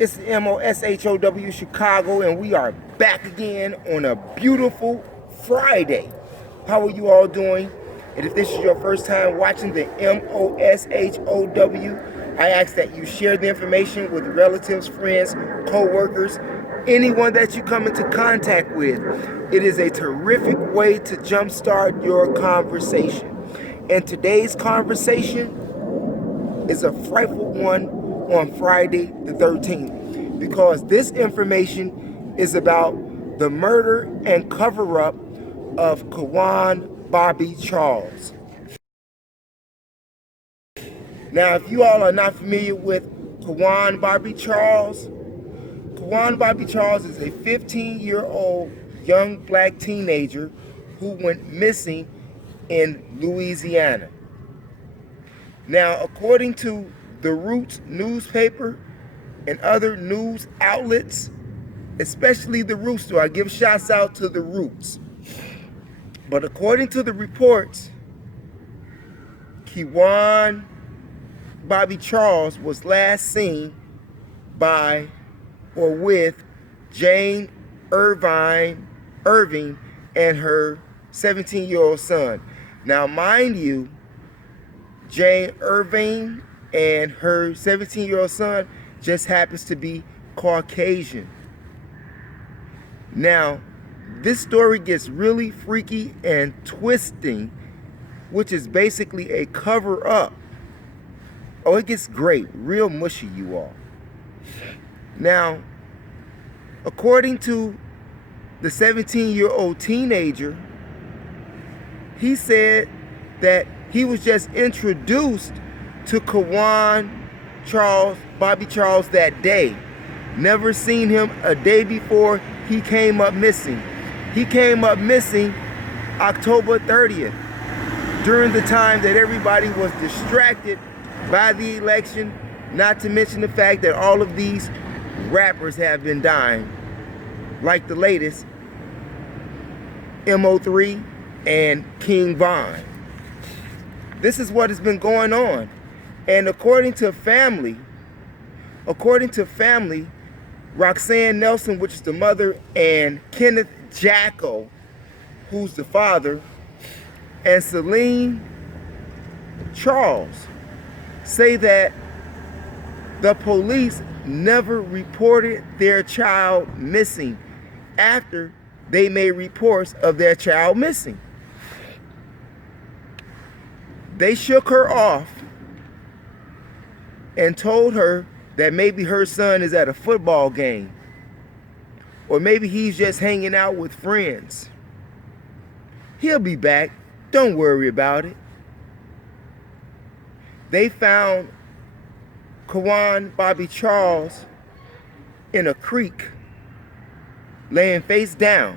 It's the MOSHOW Chicago, and we are back again on a beautiful Friday. How are you all doing? And if this is your first time watching the MOSHOW, I ask that you share the information with relatives, friends, co-workers, anyone that you come into contact with. It is a terrific way to jumpstart your conversation. And today's conversation is a frightful one on Friday the 13th, because this information is about the murder and cover-up of Quawan Bobby Charles. Now, if you all are not familiar with Quawan Bobby Charles is a 15-year-old young black teenager who went missing in Louisiana. Now, according to the Roots newspaper and other news outlets, especially the Roots, do I give shouts out to the Roots. But according to the reports, Quawan Bobby Charles was last seen by or with Jane Irving and her 17-year-old son. Now, mind you, Jane Irving and her 17-year-old son just happens to be Caucasian. Now, this story gets really freaky and twisting, which is basically a cover-up. Oh, it gets great, real mushy, you all. Now, according to the 17-year-old teenager, he said that he was just introduced to Quawan Bobby Charles that day. Never seen him a day before he came up missing. He came up missing October 30th, during the time that everybody was distracted by the election, not to mention the fact that all of these rappers have been dying, like the latest, MO3 and King Von. This is what has been going on. And according to family, Roxanne Nelson, which is the mother, and Kenneth Jacko, who's the father, and Celine Charles say that the police never reported their child missing after they made reports of their child missing. They shook her off and told her that maybe her son is at a football game, or maybe he's just hanging out with friends. He'll be back. Don't worry about it. They found Quawan Bobby Charles in a creek, laying face down.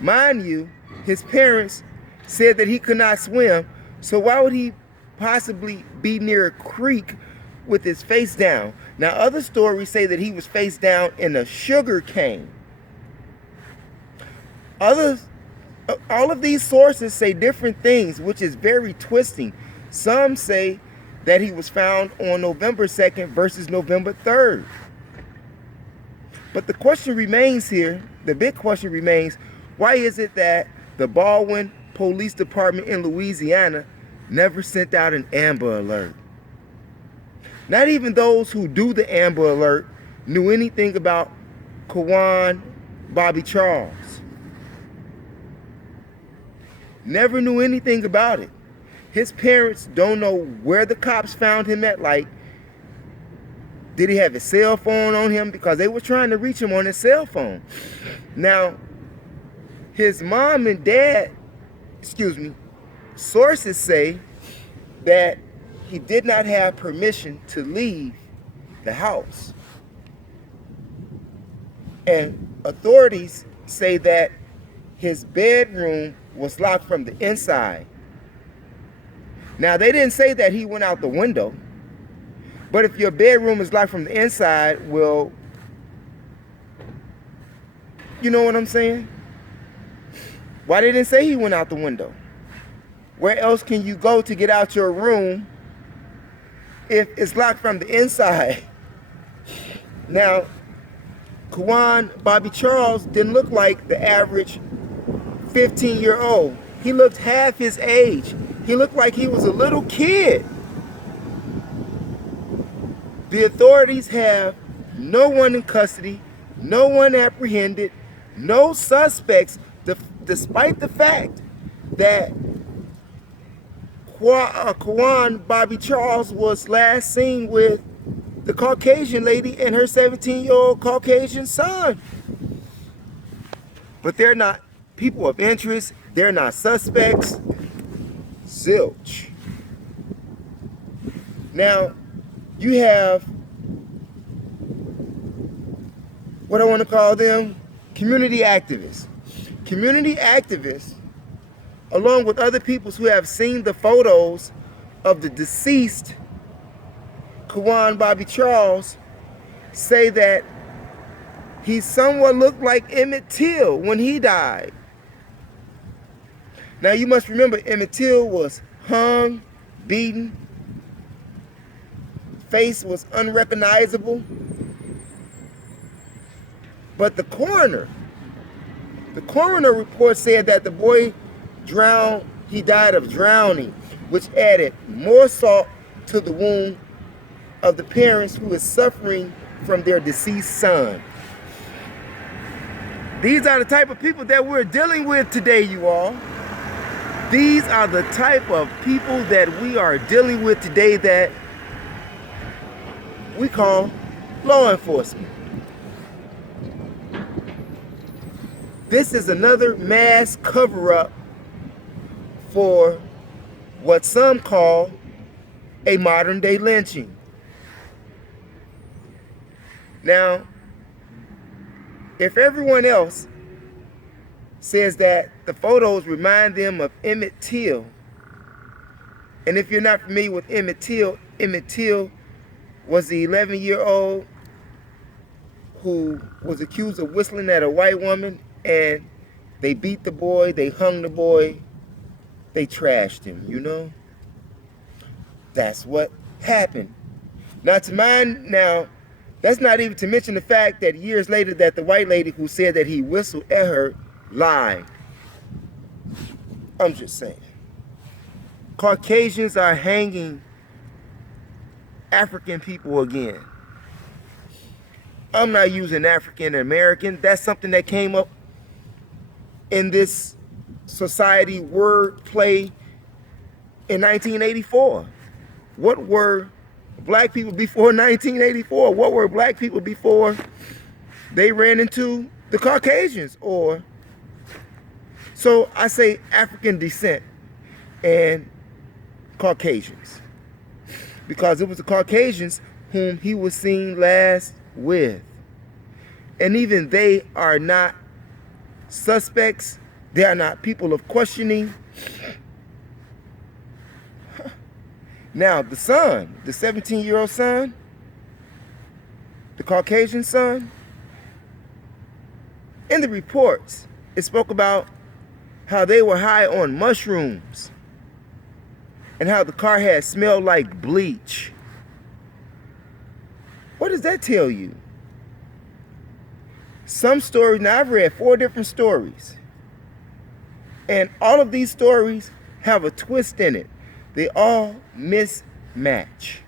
Mind you, his parents said that he could not swim, so why would he possibly be near a creek with his face down? Now, other stories say that he was face down in a sugar cane. All of these sources say different things, which is very twisting. Some say that he was found on November 2nd versus November 3rd. But the question remains here, the big question remains, why is it that the Baldwin Police Department in Louisiana never sent out an Amber Alert? Not even those who do the Amber Alert knew anything about Quawan Bobby Charles. Never knew anything about it. His parents don't know where the cops found him at. Like, did he have his cell phone on him? Because they were trying to reach him on his cell phone. Now, his mom and dad, sources say that he did not have permission to leave the house. And authorities say that his bedroom was locked from the inside. Now, they didn't say that he went out the window, but if your bedroom is locked from the inside, well, you know what I'm saying? Why they didn't say he went out the window? Where else can you go to get out your room if it's locked from the inside? Now, Quawan Bobby Charles didn't look like the average 15-year-old. He looked half his age. He looked like he was a little kid. The authorities have no one in custody, no one apprehended, no suspects, despite the fact that Quawan Bobby Charles was last seen with the Caucasian lady and her 17-year-old Caucasian son. But they're not people of interest. They're not suspects. Zilch. Now, you have what I want to call them, community activists. Community activists, along with other people who have seen the photos of the deceased Quawan Bobby Charles, say that he somewhat looked like Emmett Till when he died. Now you must remember, Emmett Till was hung, beaten, face was unrecognizable. But the coroner report said that the boy drowned, he died of drowning, which added more salt to the wound of the parents who is suffering from their deceased son. These are the type of people that we're dealing with today, you all. These are the type of people that we are dealing with today that we call law enforcement. This is another mass cover-up for what some call a modern-day lynching. Now, if everyone else says that the photos remind them of Emmett Till, and if you're not familiar with Emmett Till was the 11-year-old who was accused of whistling at a white woman, and they beat the boy, they hung the boy, they trashed him, you know? That's what happened. Now, that's not even to mention the fact that years later that the white lady who said that he whistled at her lied. I'm just saying. Caucasians are hanging African people again. I'm not using African American. That's something that came up in this society wordplay in 1984. What were black people before 1984? What were black people before they ran into the Caucasians? Or so I say African descent and Caucasians, because it was the Caucasians whom he was seen last with. And even they are not suspects. They are not people of questioning. Now, the son, the 17-year-old son, the Caucasian son, in the reports, it spoke about how they were high on mushrooms and how the car had smelled like bleach. What does that tell you? Some stories, now I've read 4 different stories, and all of these stories have a twist in it. They all mismatch.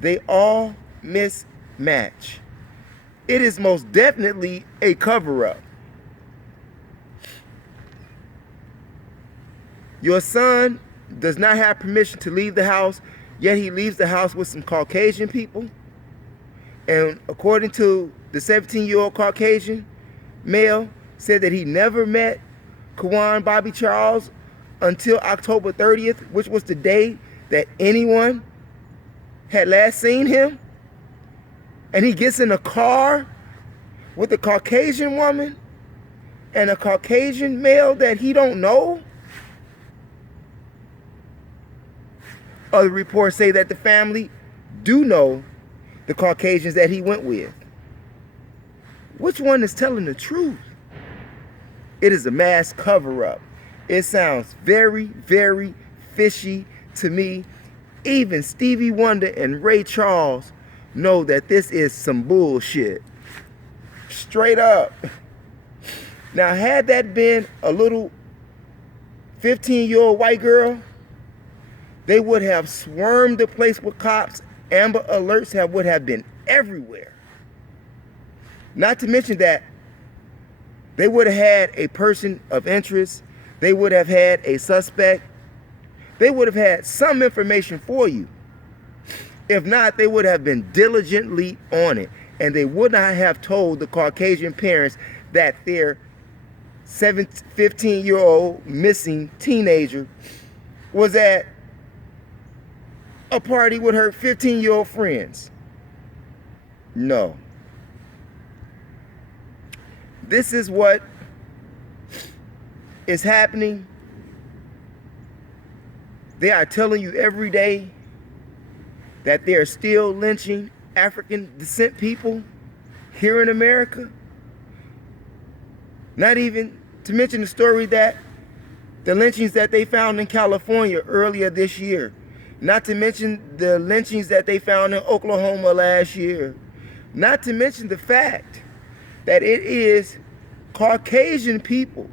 They all mismatch. It is most definitely a cover-up. Your son does not have permission to leave the house, yet he leaves the house with some Caucasian people. And according to the 17-year-old Caucasian male, said that he never met Quawan Bobby Charles until October 30th, which was the day that anyone had last seen him. And he gets in a car with a Caucasian woman and a Caucasian male that he don't know. Other reports say that the family do know the Caucasians that he went with. Which one is telling the truth? It is a mass cover-up. It sounds very, very fishy to me. Even Stevie Wonder and Ray Charles know that this is some bullshit. Straight up. Now, had that been a little 15-year-old white girl, they would have swarmed the place with cops. Amber alerts would have been everywhere. Not to mention that they would have had a person of interest. They would have had a suspect. They would have had some information for you. If not, they would have been diligently on it. And they would not have told the Caucasian parents that their 15-year-old missing teenager was at a party with her 15-year-old friends. No. This is what is happening. They are telling you every day that they are still lynching African descent people here in America. Not even to mention the story that the lynchings that they found in California earlier this year. Not to mention the lynchings that they found in Oklahoma last year. Not to mention the fact that it is Caucasian people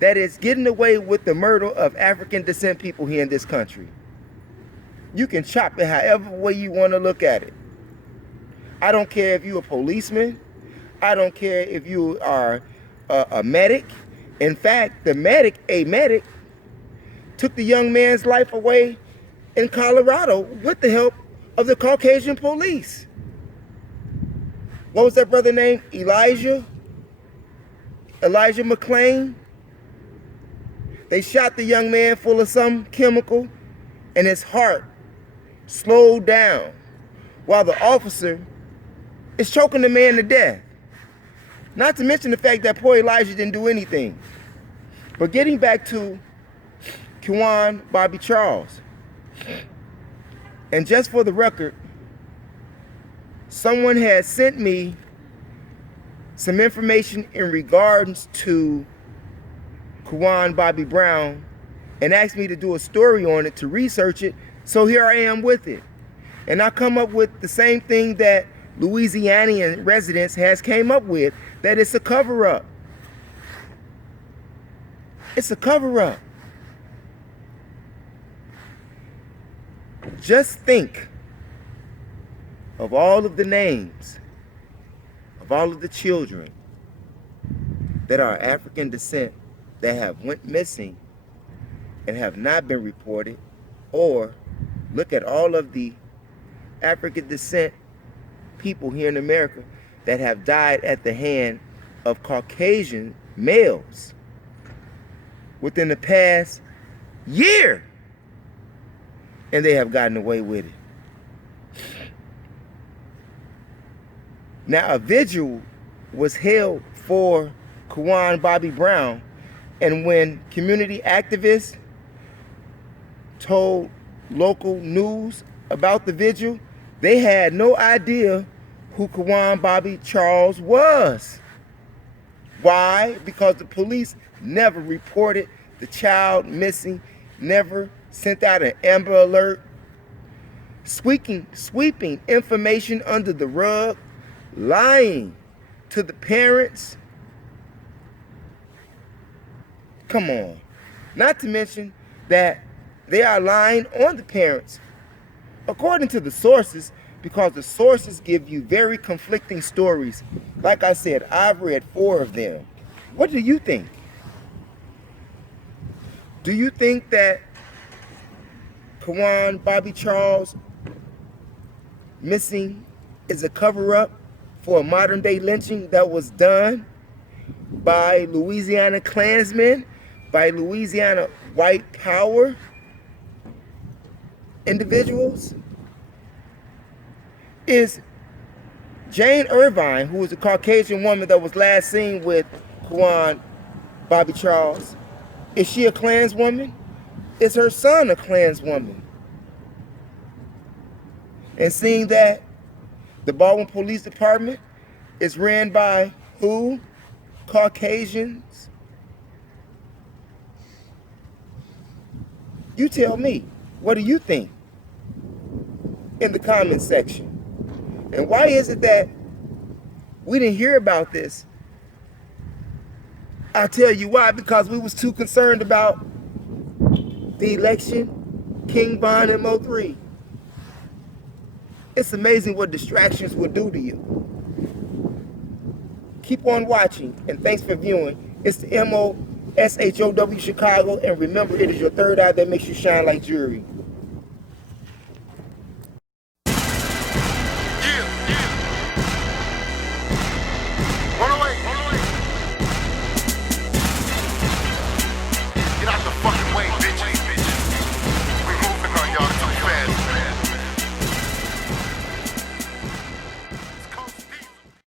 that is getting away with the murder of African descent people here in this country. You can chop it however way you want to look at it. I don't care if you're a policeman. I don't care if you are a medic. In fact, a medic, took the young man's life away in Colorado with the help of the Caucasian police. What was that brother name? Elijah McClain. They shot the young man full of some chemical, and his heart slowed down while the officer is choking the man to death. Not to mention the fact that poor Elijah didn't do anything. But getting back to Quawan Bobby Charles, and just for the record, someone has sent me some information in regards to Quawan Bobby Brown and asked me to do a story on it, to research it. So here I am with it. And I come up with the same thing that Louisianian residents has came up with, that it's a cover-up. It's a cover-up. Just think of all of the names of all of the children that are African descent that have went missing and have not been reported, or look at all of the African descent people here in America that have died at the hand of Caucasian males within the past year, and they have gotten away with it. Now, a vigil was held for Quawan Bobby Brown, and when community activists told local news about the vigil, they had no idea who Quawan Bobby Charles was. Why? Because the police never reported the child missing, never sent out an Amber Alert, sweeping information under the rug, lying to the parents. Come on. Not to mention that they are lying on the parents, according to the sources, because the sources give you very conflicting stories. Like I said, I've read 4 of them. What do you think? Do you think that Quawan Bobby Charles missing is a cover-up for a modern-day lynching that was done by Louisiana Klansmen, by Louisiana white power individuals? Is Jane Irvine, who was a Caucasian woman that was last seen with Quawan Bobby Charles, is she a Klanswoman? Is her son a Klanswoman? And seeing that the Baldwin Police Department is ran by who? Caucasians? You tell me. What do you think? In the comment section. And why is it that we didn't hear about this? I'll tell you why. Because we was too concerned about the election, King Von, and Mo3. It's amazing what distractions will do to you. Keep on watching, and thanks for viewing. It's the MOSHOW Chicago, and remember, it is your third eye that makes you shine like jewelry.